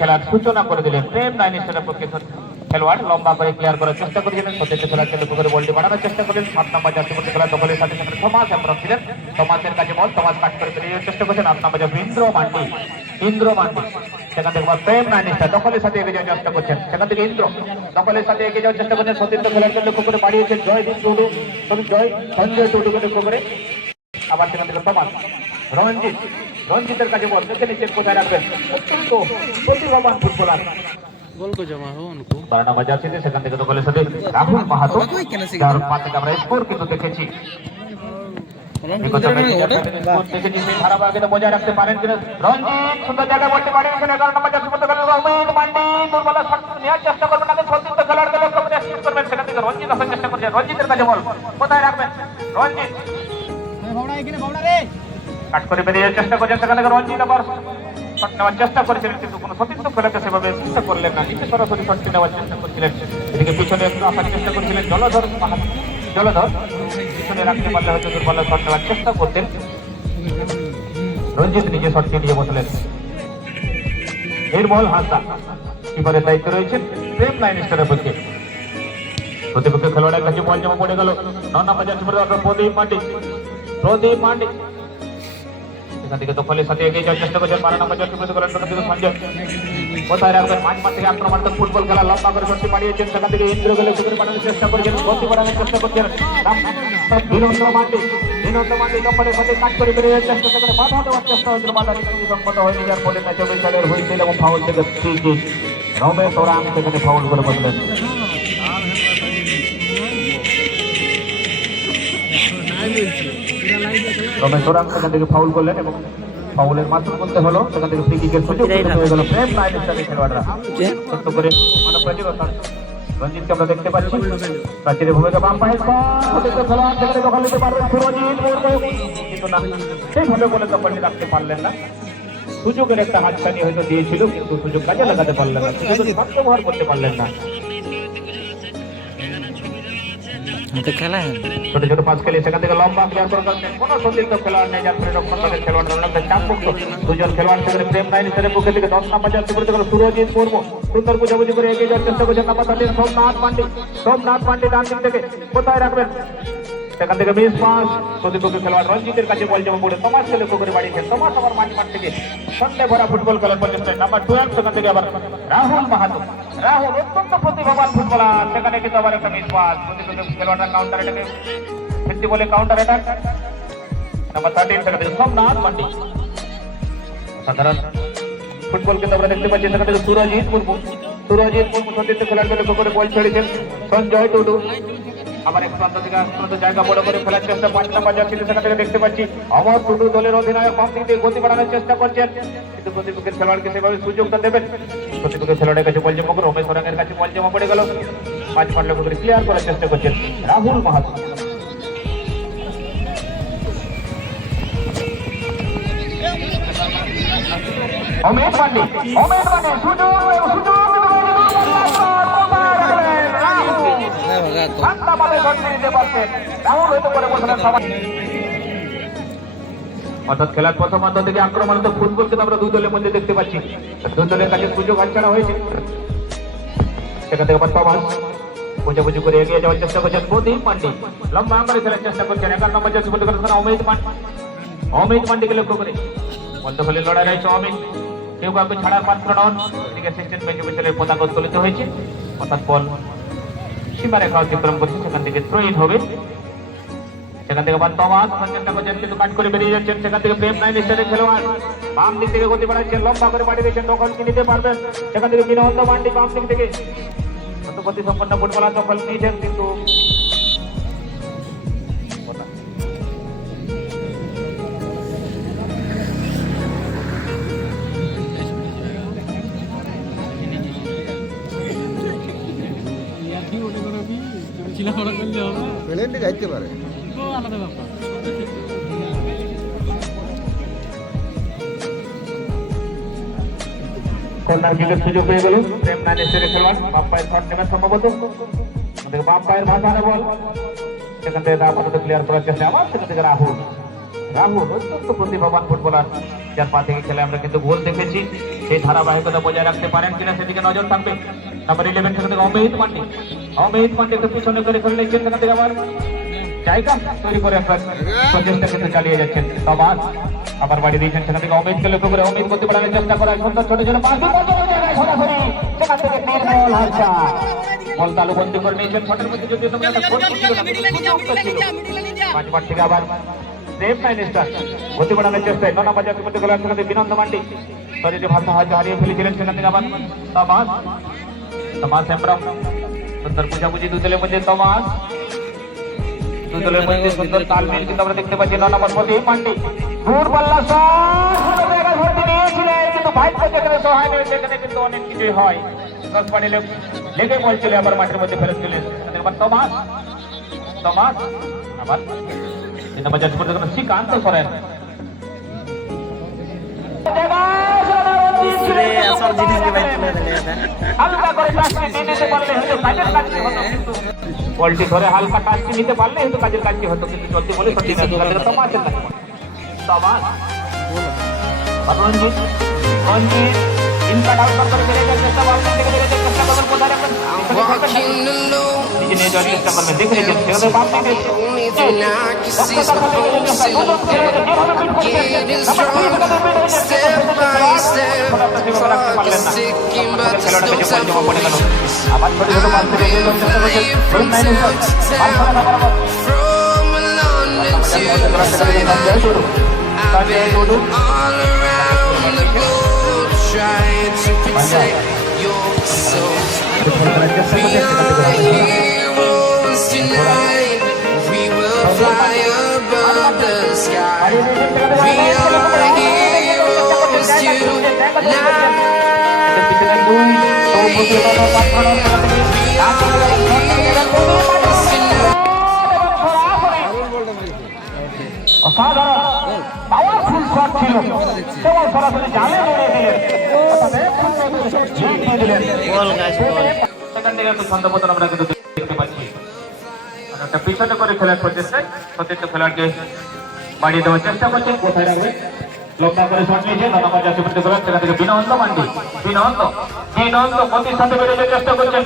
খেলার সূচনা করে দিলেন প্রেম নাইন স্টারের পক্ষে খেলোয়াড় লম্বা করে ক্লিয়ার করার চেষ্টা করেছিলেন, সতীর্থ খেলার লক্ষ্য করে বলটি বাড়ানোর চেষ্টা করলেন। 7 নম্বর জার্সি পরে খেলা দখলের সাথে সাথে থমাস এমন ছিলেন, থমাসের কাছে বল, থমাস কাট করে বেরিয়ে চেষ্টা করছেন। 8 নম্বর জার্সি ইন্দ্র মান্ডি সেখান থেকে প্রেম নাইন স্টার দখলের সাথে এগিয়ে যাওয়ার চেষ্টা করছেন, সেখান থেকে ইন্দ্র দখলের সাথে এগিয়ে যাওয়ার চেষ্টা করছেন। সতীর্থ খেলার লক্ষ্য করে বাড়িয়েছেন জয়দীপ টুডু, সঞ্জয় টুডুকে লক্ষ্য করে আবার সেখান থেকে থমাস রঞ্জিতের কাছে বল দেখে নিচ্ছেন কোথায় রাখবেন, অত্যন্ত প্রতিভাবান ফুটবলার সেখান থেকে দখলের সাথে রাহুল মাহাতো, যার মাধ্যমে আমরা স্কোর কিন্তু দেখেছি। বজায় রাখতে পারেন কিনা রঞ্জিত, সুন্দর জায়গায় বলতে পারেন। 11 নম্বর জার্সি পরে দুর্বল নেওয়ার চেষ্টা করবেন, সতীর্থ খেলোয়াড়কে লক্ষ্য করে করবেন, সেখান থেকে রঞ্জিত আসার চেষ্টা করছেন। রঞ্জিতের কাছে বল কোথায় রাখবেন, রঞ্জিত কাট করে বেরিয়ে চেষ্টা করছেন, সেখান থেকে রঞ্জিত আবার শট নেওয়ার চেষ্টা করেছিলেন, কিন্তু কোনো সতীর্থ খেলাকে সেভাবে চেষ্টা করলেন না, নিচে সরাসরি শট নেওয়ার চেষ্টা করছিলেন। এদিকে পিছনে একটু আসার চেষ্টা করছিলেন জলধর পিছনে রাখতে পারলে হয়তো দুর্বল শট নেওয়ার চেষ্টা করতেন। রঞ্জিত নিজে শটটি নিয়ে বসলেন। এর বল হাসা কিপারের দায়িত্ব রয়েছেন প্রেম নাইন স্টারের পক্ষে। প্রতিপক্ষ খেলোয়াড়ের কাছে বল জমা পড়ে গেল। 9 নম্বর জার্সি পরে প্রদীপ মান্ডি এখান থেকে দখলের সাথে এগিয়ে যাওয়ার চেষ্টা করছেন। 12 নম্বর জার্সি পরে সঞ্জয় কোথায় রাখবেন, মাঝ থেকে আক্রমণাত্মক ফুটবল খেলা লম্বা করে গতি বাড়িয়েছেন, সেখান থেকে ইন্দ্র গেলে ঘুরে বাড়ানোর চেষ্টা করছেন, গতি বাড়ানোর চেষ্টা করছেন। বিনন্দ মান্ডি দখলের সাথে কাট করে বেরিয়ে যাওয়ার চেষ্টা করে বাধা দেওয়ার চেষ্টা হয়েছিল, বাধা কিন্তু সম্মত হয়নি, যার ফলে ম্যাচে বিশালের হয়েছিল এবং ফাউল থেকে ফ্রি কিক। রমেশ ওরাং সেখানে ফাউল করে বসলেন। রমেশ ওরাং সেখান থেকে ফাউল করলেন এবং ফাউলের মাধ্যমে বলতে হলো, সেখান থেকে ফ্রি কিকের সুযোগ হয়ে গেল প্রেম নাইন স্টারের খেলোয়াড়রা। ছোট্ট করে মানব প্রতিরোধ রঞ্জিতকে আমরা দেখতে পাচ্ছি, প্রাচীরের ভূমিকা বাম পায়ের খেলোয়াড় সেখানে দখল নিতে পারবেন সুরজিৎ মুর্মু, কিন্তু না সেইভাবে বলে দখলটি রাখতে পারলেন না। সুযোগের একটা হাতছানি হয়তো দিয়েছিল, কিন্তু সুযোগ কাজে লাগাতে পারলেন না, ব্যবহার করতে পারলেন না। ছোট ছোট পাস খেলে সেখান থেকে লম্বা ক্লিয়ার করে কোন সতীর্থ খেলোয়াড় নেই, যার ফলে রক্ষণভাগের খেলোয়াড় চাপমুক্ত। দুজন খেলোয়াড় সেখানে প্রেম নাইন স্টারের পক্ষে থেকে 10 নম্বর জার্সি পরে সুরজিৎ মুর্মু সুন্দর বুঝাবুঝি করে এগিয়ে যাওয়ার চেষ্টা করছেন। নাম্বার 13 সোমনাথ পান্ডে ডান দিক থেকে কোথায় রাখবেন, সেখান থেকে মিস পাস। প্রতিপক্ষ খেলোয়াড় রঞ্জিতের কাছে বল জমা পড়ে থমাসকে লক্ষ্য করে বাড়িয়েছেন। থমাস আবার মাঠ থেকে সন্ধ্যে ভরা ফুটবল খেলার পর্যন্ত। নাম্বার 12 সেখান থেকে আবার রাহুল মাহাতো, অত্যন্ত প্রতিভাবান ফুটবলার, সেখানে কিন্তু আবার একটা মিস পাস। প্রতিপক্ষ খেলোয়াড়রা কাউন্টার অ্যাটাকে ফিরতি বলে কাউন্টার অ্যাটাক। নাম্বার 13 সেখান থেকে সোমনাথ পান্ডে, সাধারণ ফুটবল কিন্তু আমরা দেখতে পাচ্ছি। সেখান থেকে সুরজিৎ মুর্মু সতীর্থ খেলোয়াড়কে লক্ষ্য করে বল ছেড়েছেন। সঞ্জয় টুডু আবার এক প্রান্ত থেকে জায়গা বড় করে ফেলার চেষ্টা। 5 নম্বর জার্সি সেখান থেকে দেখতে পাচ্ছি অমর টুডু দলের অধিনায়ক কম দিক দিয়ে গতি বাড়ানোর চেষ্টা করছেন, কিন্তু প্রতিপক্ষের খেলোয়াড়কে সেভাবে সুযোগটা দেবেন। প্রতিপক্ষের খেলোয়াড়ের কাছে বল জমা করে রমেশ ওরাংয়ের কাছে বল জমা পড়ে গেল। 5 মাঠ লক্ষ্য করে ক্লিয়ার করার চেষ্টা করছেন রাহুল মাহাতো। অমিত পান্ডে সুযোগ অর্থাৎ খেলার প্রথমার্ধ থেকে আক্রমণাত্মক ফুটবল কিন্তু আমরা দুই দলের মধ্যে দেখতে পাচ্ছি। দুই দলের কাছে সুযোগ হাতছাড়া হয়েছে, সেখান থেকে থমাস বুঝাবুঝি করে এগিয়ে যাওয়ার চেষ্টা করছেন। প্রদীপ মান্ডি লম্বা করে খেলার চেষ্টা করছেন। 11 নম্বর জার্সি পরে অমিত মান্ডিকে লক্ষ্য করে মধ্যফলে লড়াই রয়েছে। অমিত কেউ কাউকে ছাড়ার পাত্র নন। এদিকে অ্যাসিস্ট্যান্ট ম্যাচ অফিসারের পতাকা উত্তোলিত হয়েছে, অর্থাৎ বল সীমারেখা অতিক্রম করছে, সেখান থেকে থ্রো ইন হবে। সেখান থেকে আবার থমাস চেষ্টা করছেন, কিন্তু কাট করে বেরিয়ে যাচ্ছেন। সেখান থেকে প্রেম নাইন স্টারের খেলোয়াড় বাম দিক থেকে গতি বাড়াচ্ছেন, লম্বা করে বাড়িয়ে দিয়েছেন, দখল কি নিতে পারবেন। সেখান থেকে বিনন্দ মান্ডি বাম দিক থেকে গতি সম্পন্ন ফুটবলার দখল নিয়েছেন, কিন্তু গাইতে পারে কর্নার কিকের সুযোগ পেয়ে গেল প্রেম নাইন স্টারের খেলোয়াড়। বাম পায়ের শট নেবেন সম্ভবত, বাম পায়ের ভাসানো বল, সেখান থেকে আপাতত ক্লিয়ার করার চেষ্টা। আবার সেখান থেকে রাহুল অত্যন্ত প্রতিভাবান ফুটবলার। যার পা থেকে খেলে আমরা কিন্তু গোল দেখেছি। সেই ধারাবাহিকতা বজায় রাখতে পারেন কিনা সেদিকে নজর থাকবে। নাম্বার 11 সেখান থেকে অমিত পান্ডে, অমিত পান্ডে একটু পিছনে করে ফেললে সেখান থেকে আবার জায়গা তৈরি করে একটা প্রচেষ্টা কিন্তু চালিয়ে যাচ্ছেন তমাস। আবার বাড়ি দিয়েছেন সেখান থেকে অমিতকে লক্ষ্য করে অমিত করতে পারার চেষ্টা করা, সুন্দর ছোট ছোট পাঁচ সরাসরি সেখান থেকে নির্মল হালকা বল তালুবন্দি করে নিয়েছেন। শটের মধ্যে যদি তোমরা একটা গোল ছিল না, পাঁচবার থেকে আবার সেভ নাইন স্টার গতি বাড়ানোর চেষ্টায় 9 নম্বর জাতীয় করতে গেলেন সেখান থেকে বিনন্দ মান্ডি শরীরে ভাষা হয়তো হারিয়ে ফেলেছিলেন। সেখান থেকে আবার তমাস, তমাস এমরাম সুন্দর বুঝাবুঝি দু দলের মধ্যে। তমাস দুই দলের মধ্যে সুন্দর তালমেল কিন্তু আমরা দেখতে পাচ্ছি। 9 নম্বর পথে পান্ডে দূর পাল্লা শট জায়গা ধরতে নিয়েছিলেন কিন্তু ভাগ্য যেখানে সহায় নেই সেখানে কিন্তু অনেক কিছুই হয়। 10 পানি লেগে বল চলে আবার মাঠের মধ্যে ফেরত চলে এসেছে। আবার তমাস, তমাস আবার 3 নম্বর জাতীয় করতে গেলেন শ্রীকান্ত সরেন হালকা করে টাচটি নিতে পারলে হয়তো কাজের কাজটি হতো, কিন্তু বলটি ধরে হালকা টাচটি নিতে পারলে হয়তো কাজের কাজটি হতো, কিন্তু চলতি বলে সত্যি তমাসের কাজ। তমাস রঞ্জিত, রঞ্জিত ইনকাট আউটকাট করে বেরিয়ে যাওয়ার চেষ্টা করবেন, থেকে বেরিয়ে যাওয়ার চেষ্টা করবেন, কোথায় রাখবেন নিজে নিয়ে যাওয়ার চেষ্টা করবেন, দেখে রেখেছেন সেখানে বাম দিকে আবার ছোট ছোট পাঁচ থেকে trying to protect your soul. We are heroes tonight. We will fly above the sky. We are heroes tonight. অসাধারণ পাওয়ারফুল শট ছিল, কেবল সরাসরি জালে মেরে দিলেন। সেখান থেকে একটু ছন্দপতন আমরা কিন্তু দেখতে পাচ্ছি। একটা পিছনে করে খেলার প্রচেষ্টায় সতীর্থ খেলোয়াড়কে বাড়িয়ে দেওয়ার চেষ্টা করছেন, কোথায় রাখবে লম্বা করে শট নিয়েছে। 9 নম্বর জাতীয় সেখান থেকে বিনন্দ মান্ডি, বিনন্দ প্রতিষ্ঠাতে বেরিয়ে চেষ্টা করছেন।